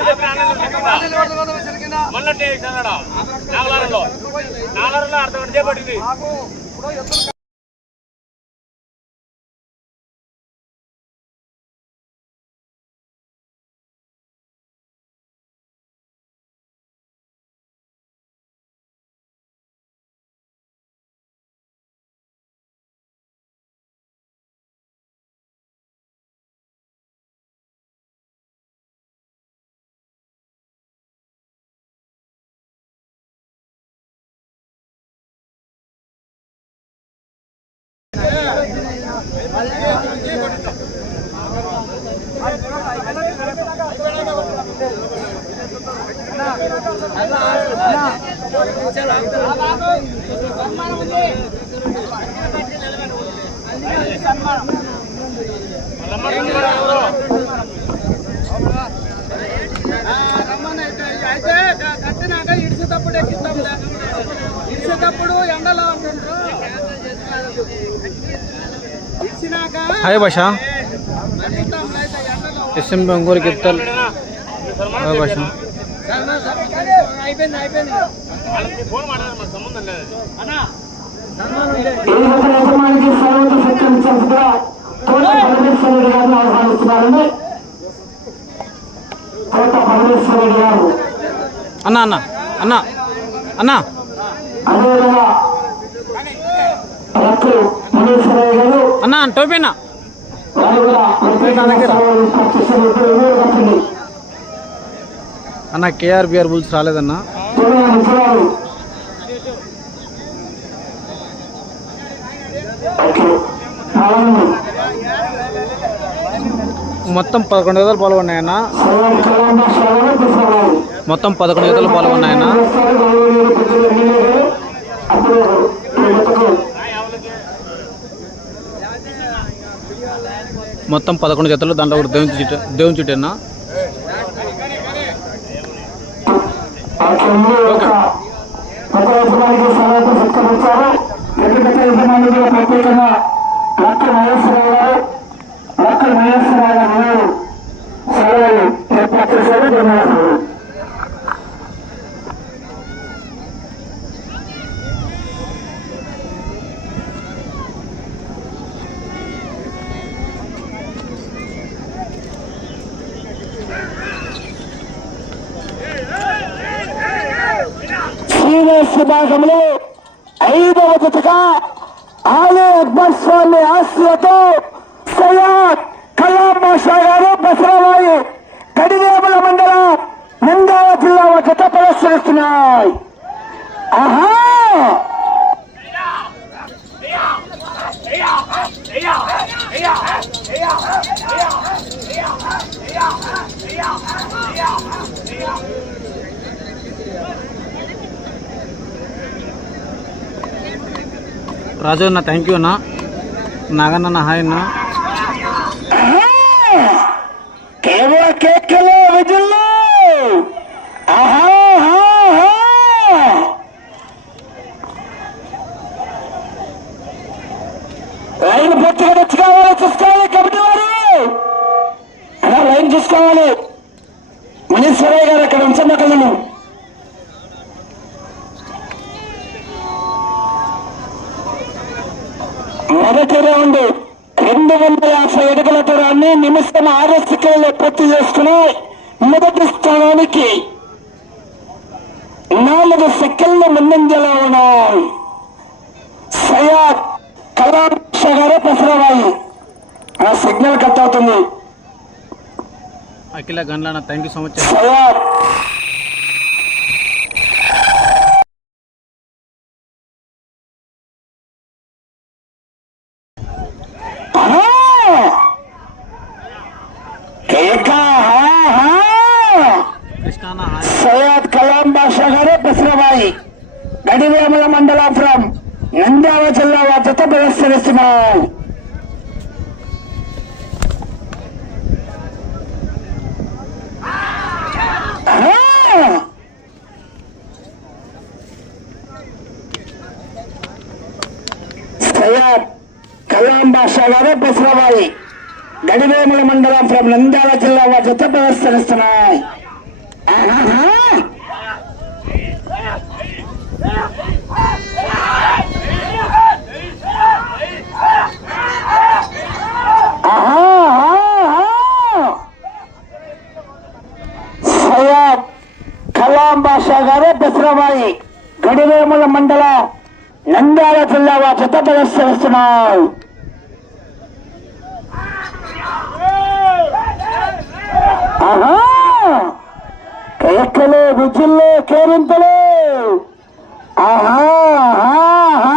చెప్పిన ఆనందం మళ్ళీ చేశాడా నాగలారంలో నాగలారంలో అర్ధ అర్థం చేపట్టింది అయితే కట్టినాక ఇడిచేటప్పుడు ఎక్కిస్తాం ఇడిచేటప్పుడు ఎండలో ఉంటుండ్రు హాయ్ భాష. ఎస్ఎం బెంగూరు గిత్తల్ హాయ్ భాష. అయిపోయింది అయిపోయింది. ఫోన్ మాట్లాడాలి మాకు సంబంధం లేదు. అన్నా. యజమానికి సర్వత సత్కరించాల్సిందిగా కోట పరమేశ్వర రెడ్డి గారిని ఆహ్వానిస్తున్నారండి. కోట పరమేశ్వర రెడ్డి గారు. అన్న అన్న అన్న అన్న. అదేవిధంగా రక్కు మహేశ్వరయ్య గారు. అన్న టోపీనా వారు కూడా ప్రత్యేకంగా ఎదురు అన్న కేఆర్బిఆర్ బుల్స్ రాలేదన్న. మొత్తం పదకొండు జతలు పాల్గొన్నాయన్న మొత్తం పదకొండు జతలు పాల్గొన్నాయన్న మొత్తం పదకొండు జతలు దాంట్లో ఒకటి దేవుని చుట్ట దేవుని చుట్టేనా? ఆ చెల్లి యొక్క పెద్ద యజమానికి సహాయత సత్కరించారు. పెద్ద యజమానులు ప్రత్యేకంగా లక్క మహేశ్వరరావు గారు. లక్క మహేశ్వరరావు గారు సెలవులు ఏర్పాటు చేశారు. ధన్యవాదాలు. సీనియర్స్ విభాగంలో ఐదవ జతగా ఆలే అక్బర్ స్వామి ఆశలతో సయ్యాద్ కలాం బాషా గారు బసరవాయి కడిదేముల మండలం నంద్యాల జిల్లా జత ప్రదర్శనిస్తున్నాయి ఆహా రాజు అన్న థ్యాంక్ యూ అన్న. నాగన్న హాయ్ అన్న కేవల కేకలో విధుల్లో ఆహా ఆహా, ఆహా. లైన్ పూర్తిగా తెచ్చుకోవాలి చూసుకోవాలి కమిటీ వారు అలా లైన్ చూసుకోవాలి మనీశ్వరయ్య గారు అక్కడ ఉంచమ్మ కళ్ళను మొదటి రౌండ్ వందల యాభై అడుగుల దూరాన్ని నిమిషం ఆరు సెకండ్లు పూర్తి చేసుకుని మొదటి స్థానానికి నాలుగు సెకండ్ల ముందంజలో ఉన్నాయి. సయాద్ కలాం గారు పెసరవాయి ఆ సిగ్నల్ కట్ అవుతుంది. అఖిల గండ్ల అన్న thank you so much Syed ఆహా! కేక ఆహా! గడివేముల మండలాపురం నంద్యాల జిల్లా జత ప్రదర్శనిస్తున్నాయి ఆహా! కలాం బాషా గారు గడివేముల మండలం నంద్యాల జిల్లా వారి జత ప్రదర్శనిస్తున్నాయి ఆహాహా! ఆహాహా! కలాం బాషా గారు బసరాబాయి గడివేముల మండల నంద్యాల జిల్లా వారి జత ప్రదర్శనిస్తున్నాయి ఆహా! కేకలు విజుల్లో ఆహా ఆహా.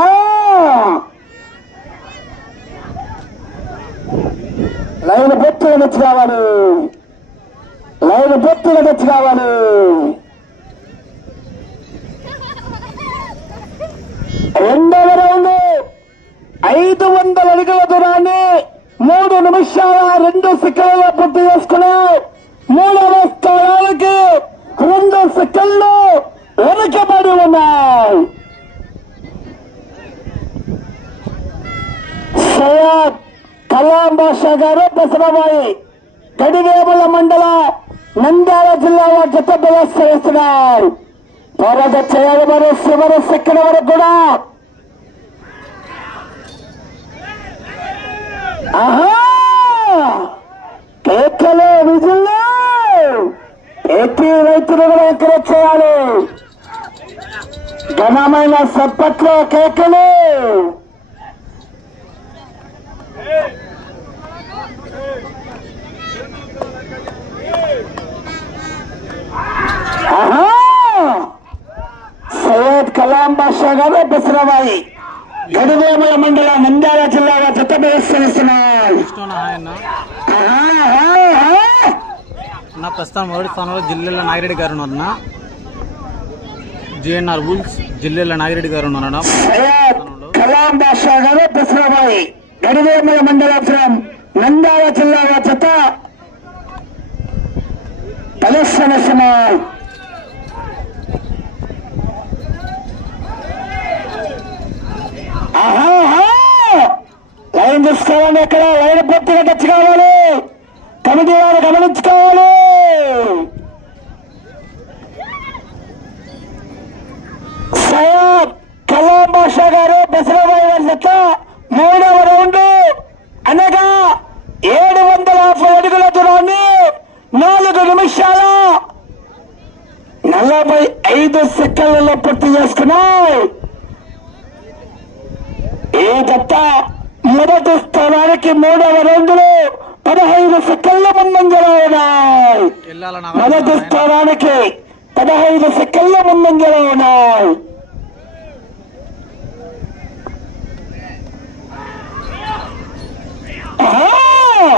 లైన్ బొత్తులు తెచ్చి కావాలి. లైన్ బొత్తులు తెచ్చి కావాలి. రెండవ రౌండ్ ఐదు వందల అడుగుల దూరాన్ని మూడు నిమిషాల రెండు సెకండ్ల పూర్తి చేసుకుని మూడవ స్థానానికి రెండు సెకండ్లు వెనుకబడి ఉన్నాయి. సయాద్ కలాం బాషా గారు బసరాబాయి కడివేముల మండల నంద్యాల జిల్లా వారి జత ప్రదర్శనిస్తున్నారు పోరాట చేయాలి మరి చివరి సెకండ్ వరకు కూడా. ఆహా! కేకలు విజుల్లో! ఏపీ రైతులు కూడా ఎంకరేజ్ చేయాలి. ఘనమైన సప్పట్లో కేకలు! సయ్యద్ కలాం బాషా గారు బసరాబాయి గడివేముల మండల నంద్యాల జిల్లాగా జత ప్రదర్శనిస్తున్నారు నా ప్రస్తుతం మొదటి స్థానంలో జిల్లాల నాగిరెడ్డి గారు ఉన్నారన్న జిఎన్ఆర్ బుల్స్ జిల్లాల నాగిరెడ్డి గారు ఉన్నారన్న కలాం బాషా గారు బసరాబాయి గడివేముల మండలాపురం నంద్యాల జిల్లాగా జత ప్రదర్శనిస్తున్నారు లైన్ తీసుకోవాలండి ఎక్కడ? లైన్ పూర్తిగా టచ్ కావాలి. కమిటీ వారు గమనించుకోవాలి. సయాబ్ కలాం బాషా గారు బసరాబాయి గారి జత మూడవ రౌండ్. అనగా ఏడు వందల యాభై అడుగుల దూరాన్ని నాలుగు నిమిషాల నలభై ఐదు సెకండ్లలో పూర్తి చేసుకున్నాయి. ఈ జత మొదటి స్థానానికి మూడవ రౌండ్లో పదహైదు సెకండ్ల ముందంజలో ఉన్నాయి. మొదటి స్థానానికి పదహైదు సెకండ్ల ముందంజలో ఉన్నాయి. ఆహా!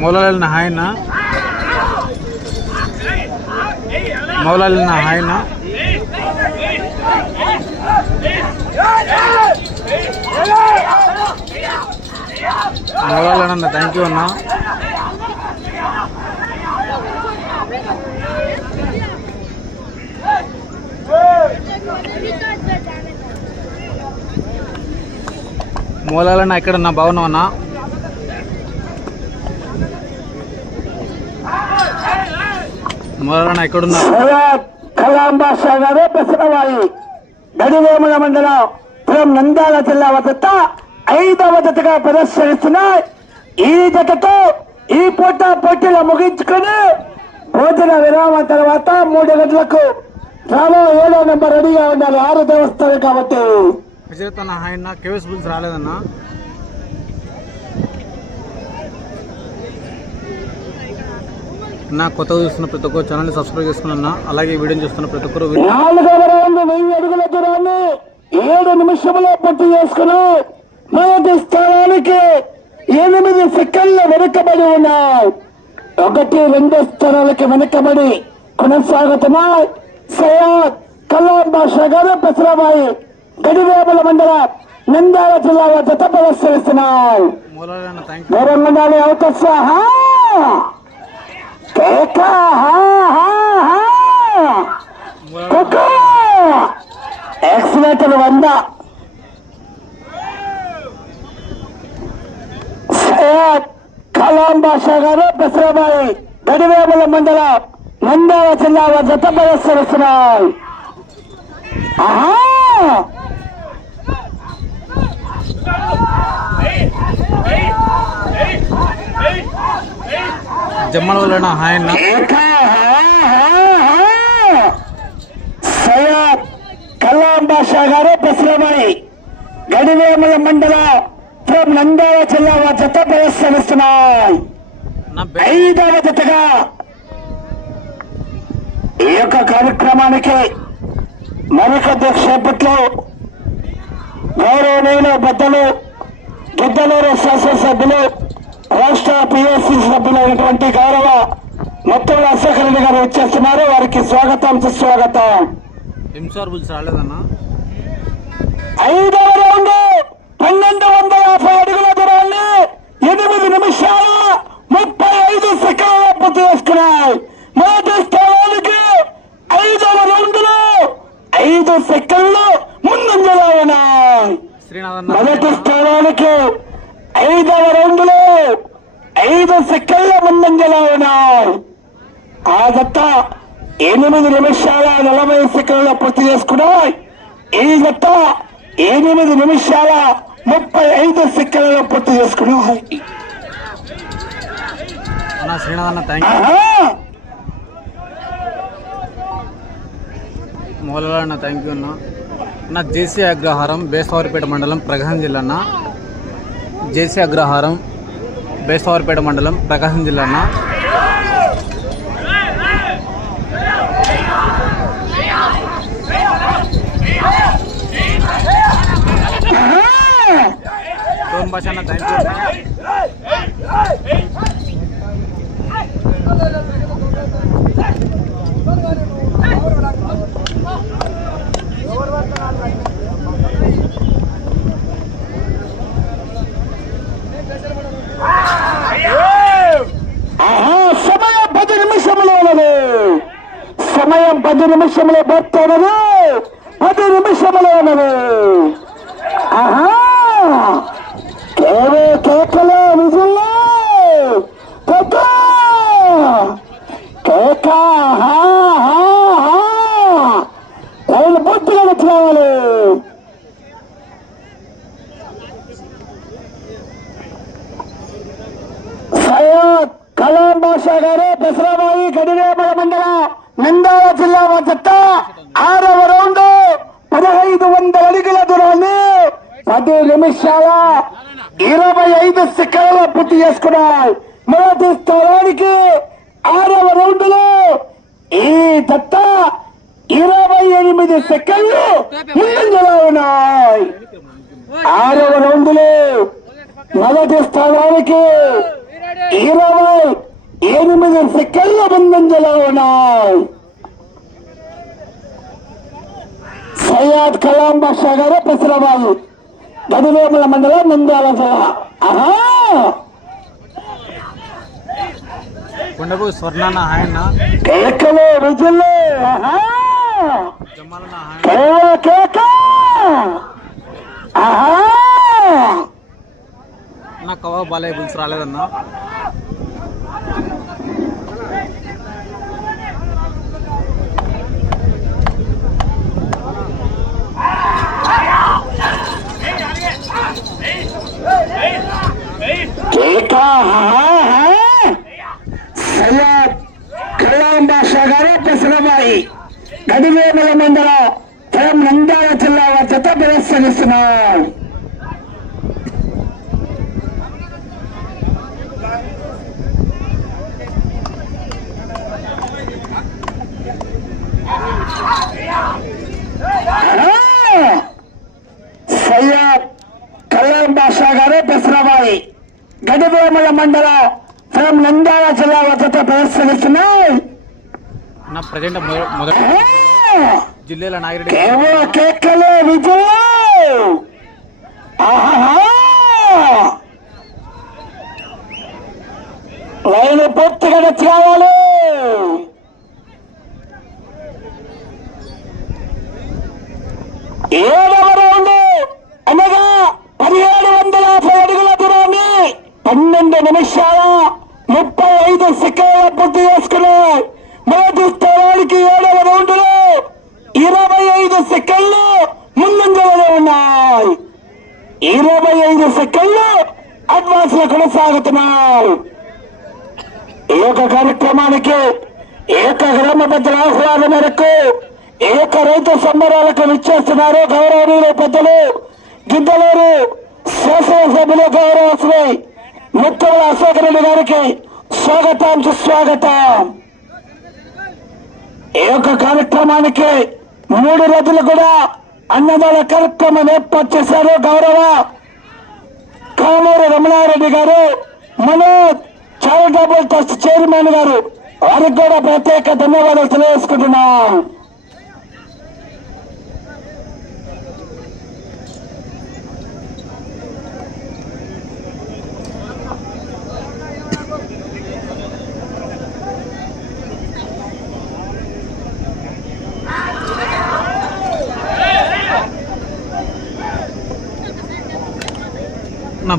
మౌలాలి ఆయన అన్న ఆయన మూలాలన్న థ్యాంక్ యూ అన్నా మూలాలన్న ఎక్కడన్నా బాగున్నావన్నా మూలాలన్న ఎక్కడున్నా కలాం బాషా గారు గడివేముల మండలం పురం నంద్యాల జిల్లా వద్ద ఐదవ జతగా ప్రదర్శనిస్తున్నాయి. ఈ జతతో ఈ పోటా పోటీలో ముగించుకొని భోజన విరామం తర్వాత మూడు గంటలకు డ్రామా ఏడో నెంబర్ రెడీగా ఉండాలి. ఆరు దేవస్థానం కాబట్టి. అన్న కేవీఎస్ బుల్స్ రాలేదన్నా? నా కొత్తగా చూస్తున్న ప్రతి ఒక్కరు ఛానల్ని సబ్స్క్రైబ్ చేసుకున్నా అలాగే ఈ వీడియోని చూస్తున్న ప్రతి ఒక్కరు నాలుగవ రౌండ్ వెయ్యి అడుగుల దూరాన్ని ఏడు నిమిషంలో పూర్తి చేసుకుని మొదటి స్థానానికి ఎనిమిది సెకండ్లు వెనుకబడి ఉన్నాయి. ఒకటి రెండు స్థానాలకి వెనుకబడి కొనసాగుతున్నాయి సయ్యద్ కల్లాం బాషా గారు పెసరాబాయి గడివేముల మండల నంద్యాల జిల్లాలో జత ప్రదర్శనిస్తున్నాయి మూలాలన్న థ్యాంక్ యూ దూరం ఉండాలి అవకాశం హా! కేక హా, వంద కలాం బాషా గారు పెసరాబాయి గడివేముల మండలం నంద్యాల జిల్లా జత ప్రదర్శనిస్తున్నాయి ఆహా జమ్మల వల్ల హాయ్ అన్న. సయ్యద్ కల్లాం బాషా గారు పెసరబాయి గడివేముల మండల ఫ్రమ్ నంద్యాల జిల్లా వారి జత ప్రదర్శనిస్తున్నాయి. ఐదవ జతగా ఈ యొక్క కార్యక్రమానికి మరికొద్దిసేపట్లో గౌరవనీయులు పెద్దలు గిద్దలూరు శాసనసభ్యులు రాష్ట్ర పిఎస్సి సభ్యులైనటువంటి గౌరవ మొత్తం అశోక్ రెడ్డి గారు వచ్చేస్తున్నారు. వారికి స్వాగతం సుస్వాగతం. ఐదవ రౌండ్ పన్నెండు వందల యాభై అడుగుల దూరాన్ని ఎనిమిది నిమిషాల ముప్పై ఐదు సెకండ్ల పూర్తి చేసుకున్నాయి. మొదటి స్థానానికి ఐదవ రౌండ్లో ఐదు సెకండ్లు ముందంజలో ఉన్నాయి. మొదటి స్థానానికి ఐదవ రౌండ్లో ఐదు సెకండ్ల ముందంజలో ఉన్నాయి. ఆ జత ఎనిమిది నిమిషాల నలభై సెకండ్ల పూర్తి చేసుకున్నాయి. ఈ జత ఎనిమిది నిమిషాల ముప్పై ఐదు సెకండ్ల పూర్తి చేసుకున్నాయి! మూలలో అన్న థ్యాంక్ యూ అన్న నా జేసీ అగ్రహారం బేసవారిపేట మండలం ప్రకాశం జిల్లా అన్న. జేసీ అగ్రహారం బేస్తవారిపేట మండలం ప్రకాశం జిల్లా అన్న. డోన్ భాష అన్న థ్యాంక్ యూ అన్న ఆహా! సమయం పది నిమిషములు ఉన్నది పది నిమిషంలో బర్త్ బతున్నది పది నిమిషంలో ఉన్నది ఆహా! కేవే కేకలే విజుల్లో కేక కేక ఆహా, ఆహా, ఆహా. లైన్ పూర్తిగా తెచ్చుకోవాలి సయ్యద్ కలాం బాషా గారు దసరాబాయి గడిరేపల మండల. నిందాల జిల్లా వద్ద ఆరవ రౌండ్ పదహైదు వందల అడుగుల దూరాన్ని పది నిమిషాల ఇరవై ఐదు సెకండ్ల పూర్తి చేసుకున్నాయి. మొదటి స్థలానికి ఆరవ రౌండ్లో ఈ దత్త ఇరవై ఎనిమిది సెకండ్లు ముందంజలో ఉన్నాయి. ఆరవ రౌండ్లో మొదటి స్థానానికి ఇరవై ఎనిమిది సెకండ్ల ముందంజలో ఉన్నాయి. సయ్యాద్ కలాం బాషా గారు పెసరబాబు గదివేముల మండలం నంద్యాల జిల్లా ఆహా! కేకలు రుజులు కవా బాలయ్య రాలేదన్నా. కేక ఆహా సయ్యద్ కలాం గారు పెసరబాయి గడివేముల మండల తరం నంద్యాల జిల్లా వారి చేత ప్రదర్శనిస్తున్నారు సయ్యద్ కళ్యాణ్ బాషా గారు పెసరబాయి గడివేముల మండల తరం నంద్యాల జిల్లా ప్రజెంట్ మొదటి జిల్లాల నాగిరెడ్డి కేకలే విజయం! లైన్ పూర్తిగా నచ్చి కావాలి ఏడవ రౌండ్ అనగా పదిహేడు వందల యాభై అడుగుల దూరాన్ని పన్నెండు నిమిషాల ముప్పై పూర్తి చేసుకున్నాయి మొదటి స్థానానికి ఏడవ రౌండ్లో ఇరవై ఐదు సెకండ్లు ముందంజలో ఉన్నాయి. ఇరవై ఐదు సెకండ్లు అడ్వాన్స్లో కొనసాగుతున్నారు ఈ యొక్క కార్యక్రమానికి ఏక గ్రామ పెద్దల ఆహ్వానం మేరకు ఏక రైతు సంబరాలకు విచ్చేస్తున్నారు గౌరవనీయులు పెద్దలు. గిద్దలూరు శాసనసభ్యులు గౌరవ శ్రీ ముత్తల అశోక్ రెడ్డి గారికి స్వాగతం సుస్వాగతం. ఈ యొక్క కార్యక్రమానికి మూడు రోజులు కూడా అన్నదాన కార్యక్రమం ఏర్పాటు చేశారు గౌరవ కామూరు రమణారెడ్డి గారు మనోజ్ చారిటబుల్ ట్రస్ట్ చైర్మన్ గారు. వారికి కూడా ప్రత్యేక ధన్యవాదాలు తెలియజేసుకుంటున్నాం.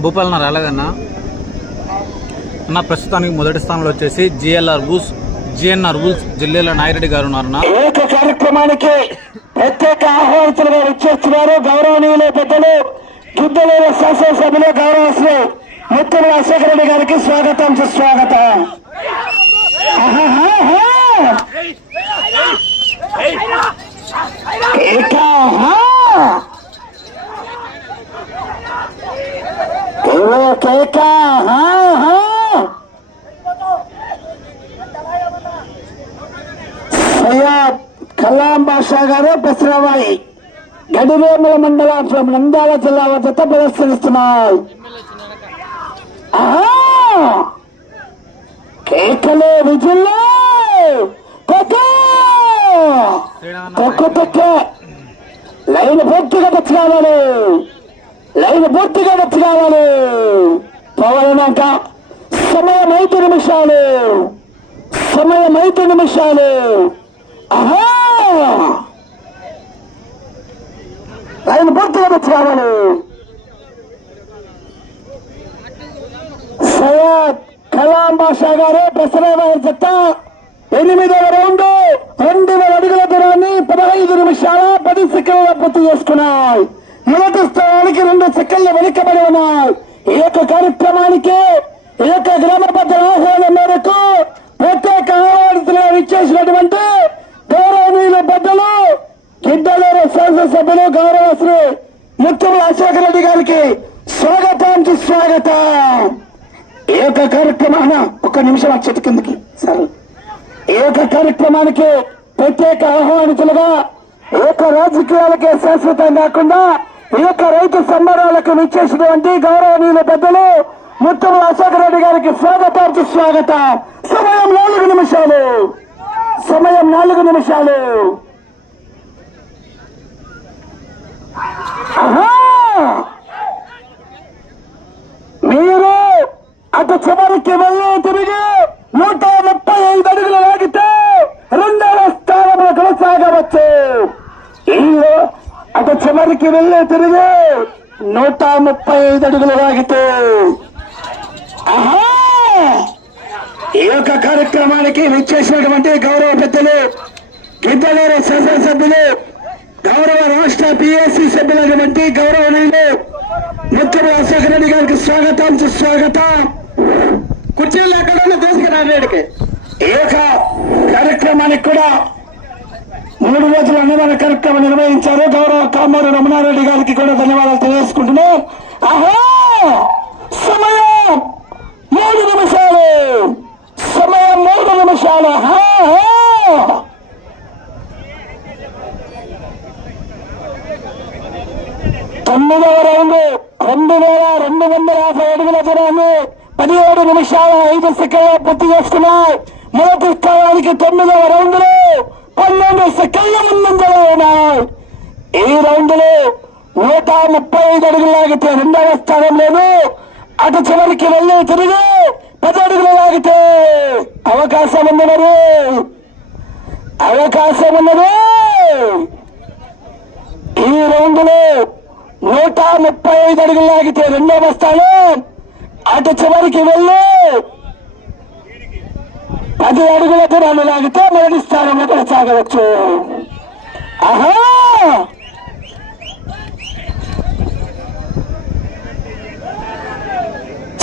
భూపాల్ నా రాలేదన్నా. అన్న ప్రస్తుతానికి మొదటి స్థానంలో వచ్చేసి జిఎల్ఆర్ బూస్ జిఎన్ఆర్ బూస్ జిల్లేల నాయరెడ్డి గారు ఉన్నారన్న. ఏక కార్యక్రమానికి ప్రత్యేక ఆహ్వానితులుగా వచ్చేస్తున్నారు గౌరవనీయులు పెద్దలు గిద్దలూరు శాసనసభ్యులు గౌరవ శ్రీ అశోక్ రెడ్డి గారికి స్వాగతం సుస్వాగతం. ఆహాహాహా. ఏక, ఆహా. ఏవో కేక, ఆహాహా. కలాం బాషా గారు పెసరవాయి. గడివేముల మండలం నంద్యాల జిల్లా వద్ద ప్రదర్శనిస్తున్నారు కేకలే విజుల్లో! కొక్క తొక్క! లైన్ పూర్తిగా తెచ్చుకోవాలి. లైన్ పూర్తిగా వచ్చి కావాలి. పవనాక సమయం ఐదు నిమిషాలు. సమయం ఐదు నిమిషాలు. ఆహా! లైన్ పూర్తిగా వచ్చి కావాలి. సయ్యద్ కలాం బాషా గారు పెసరవారి చెత్త ఎనిమిదవ రౌండ్ రెండు వేల అడుగుల దూరాన్ని పదహైదు నిమిషాల పది సెకండ్ల పూర్తి చేసుకున్నాయి. మొదటి స్థానానికి రెండు సెకండ్లు వెనుకబడి ఉన్నాయి. ఈ యొక్క కార్యక్రమానికి ఈ యొక్క గ్రామ పెద్దల ఆహ్వానం మేరకు ప్రత్యేక ఆహ్వానితులు ఇచ్చేసినటువంటి గౌరవనీయులు పెద్దలు గిడ్డలూరు శాసనసభ్యులు గౌరవ శ్రీ ముత్తుల అశోక్ రెడ్డి గారికి స్వాగతం సుస్వాగతం. ఈ యొక్క కార్యక్రమాన ఒక నిమిషం చెట్టు కిందకి సరే. ఈ యొక్క కార్యక్రమానికి ప్రత్యేక ఆహ్వానితులుగా ఈ యొక్క రాజకీయాలకే శాశ్వతం కాకుండా ఈ యొక్క రైతు సంబరాలకు నిచ్చేసినటువంటి గౌరవనీయుల పెద్దలు ముత్తము అశోక్ రెడ్డి గారికి స్వాగతం స్వాగతం. సమయం నాలుగు నిమిషాలు. సమయం నాలుగు నిమిషాలు. మీరు అటు చివరికి వెళ్ళి తిరిగి నూట ముప్పై ఐదు అడుగులు లాగితే రెండవ స్థానంలో కొనసాగవచ్చు. అటు చివరికి వెళ్ళే తిరిగి నూట ముప్పై ఐదు అడుగులు లాగితే. ఆహా! ఈ యొక్క కార్యక్రమానికి విచ్చేసినటువంటి గౌరవ పెద్దలు గిద్దలేరు శాసనసభ్యులు గౌరవ రాష్ట్ర పిఎస్సి సభ్యులైనటువంటి గౌరవనీయులు ముత్తమ అశోక్ రెడ్డి గారికి స్వాగతం సుస్వాగతం. కుర్చీలు ఎక్కడ తీసుకురాడికి ఈ యొక్క కార్యక్రమానికి కూడా మూడు రోజుల అన్నదాన కార్యక్రమం నిర్వహించారు గౌరవ కామారు రమణారెడ్డి గారికి కూడా ధన్యవాదాలు తెలియజేసుకుంటున్నాం. ఆహా! సమయం మూడు నిమిషాలు. సమయం మూడు నిమిషాలు. తొమ్మిదవ రౌండ్ రెండు వేల రెండు వందల యాభై అడుగుల దూరాన్ని పదిహేడు నిమిషాల ఐదు సెకండ్లు పూర్తి చేసుకున్నాయి మొదటి స్థానానికి తొమ్మిదవ రౌండ్లో పన్నెండు సెకండ్ల ముందంజలో ఉన్నాయి ఈ రౌండ్లో నూట ముప్పై ఐదు అడుగులు లాగితే రెండవ స్థానం లేదు. అటు చివరికి వెళ్ళి తిరిగి పది అడుగులు లాగితే అవకాశం ఉంది మరి అవకాశం ఉన్నది. ఈ రౌండ్లో నూట ముప్పై ఐదు అడుగులు లాగితే రెండవ స్థానం. అటు చివరికి వెళ్ళి పది అడుగుల దూరాన్ని లాగితే మొదటి స్థానంలో కొనసాగవచ్చు ఆహా!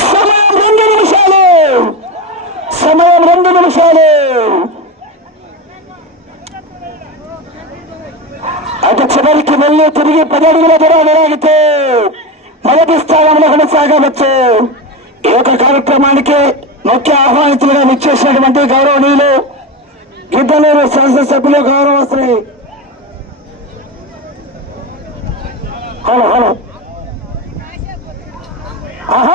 సమయం రెండు నిమిషాలు. సమయం రెండు నిమిషాలు. అటు చివరికి వెళ్ళి తిరిగి పది అడుగుల దూరాన్ని లాగితే మొదటి స్థానంలో కొనసాగవచ్చు. ఈ యొక్క కార్యక్రమానికి ముఖ్య ఆహ్వానితులుగా విచ్చేసినటువంటి గౌరవనీయులు గిద్దలూరు శాసనసభ్యులు గౌరవశ్రీ. Hello hello. ఆహా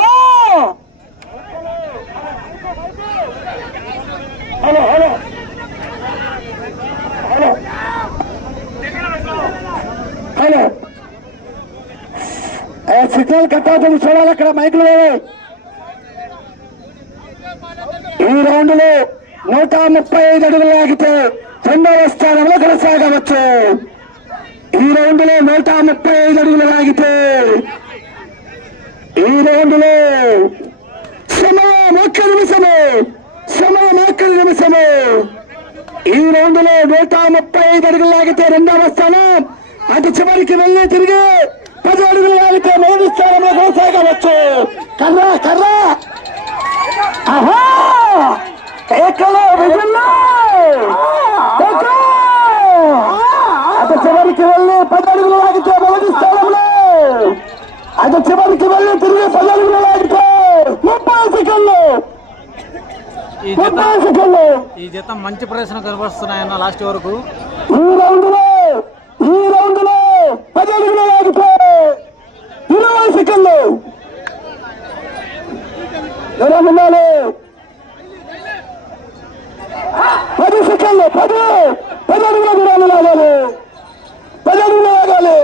hello hello. Hello. Hello. Signal cut అవుతుంది చూడాలి అక్కడ మైకులు లేవు. ఈ రౌండ్లో నూట ముప్పై ఐదు అడుగులు లాగితే రెండవ స్థానంలో కొనసాగవచ్చు. ఈ రౌండ్లో నూట ముప్పై ఐదు అడుగులు లాగితే ఈ రౌండ్లో సమయం ఒక్క నిమిషము సమయం ఒక్క నిమిషము. ఈ రౌండ్లో నూట ముప్పై ఐదు అడుగులు లాగితే రెండవ స్థానం అటు చివరికి వెళ్ళి తిరిగి పది అడుగులు లాగితే మొదటి స్థానంలో కొనసాగవచ్చు. కర్రా కర్రా! ఏకలో చివరికి వెళ్ళి పది అడుగులు లాగితే మొదటి స్థానంలో! అటు చివరికి వెళ్ళి తిరిగి పది అడుగులు లాగితే ముప్పై సెకండ్లు! ఈ జత ముప్పై సెకండ్లు! ఈ జత మంచి ప్రదర్శన కనబరుస్తున్నాయన్న లాస్ట్ వరకు. ఈ రౌండ్లో ఈ రౌండ్లో పది అడుగులు లాగితే ఇరవై సెకండ్లు! దూరం ఉండాలి పది సెకండ్లు పది! పది అడుగుల దూరాలు లాగాలి. పది అడుగులు లాగాలి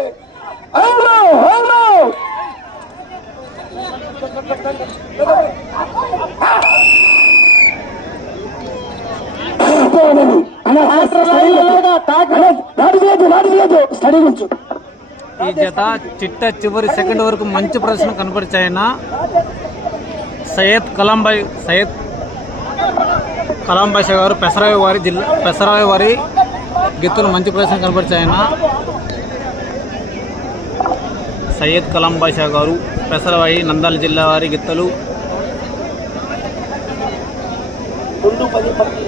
ఈ జత చిట్ట చివరి సెకండ్ వరకు మంచి ప్రదర్శన కనపరిచాయన్న సయ్యద్ కలాంబాయ్ సయ్యద్ కలాం గారు పెసరాయి వారి జిల్లా పెసరాయి వారి గిత్తులు మంచి ప్రదర్శన కనపరిచాయన్న సయ్యద్ కలాం గారు పెసరవాయి నందాల జిల్లా వారి గిత్తలు. రెండు పది పది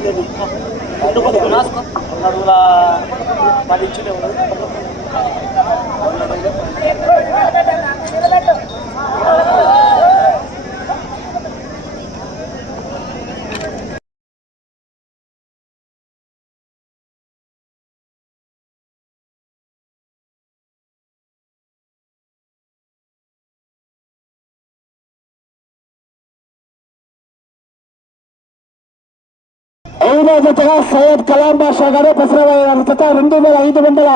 నడుగుల జతగా సయ్యద్ కలాం బాషా గారు పెసరవయ్య జత రెండు వేల ఐదు వందల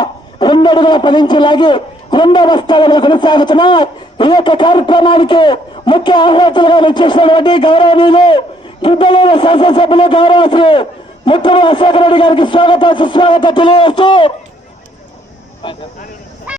రెండు అడుగుల పదించి లాగి రెండవ స్థానంలో కొనసాగుతున్నాయి. ఈ యొక్క కార్యక్రమానికి ముఖ్య ఆహ్వాతులుగా వచ్చేసినటువంటి గౌరవనీయులు గిద్దలూరు శాసనసభ్యులు గౌరవ శ్రీ ముత్తూరు అశోక్ రెడ్డి గారికి స్వాగత సుస్వాగత తెలియజేస్తూ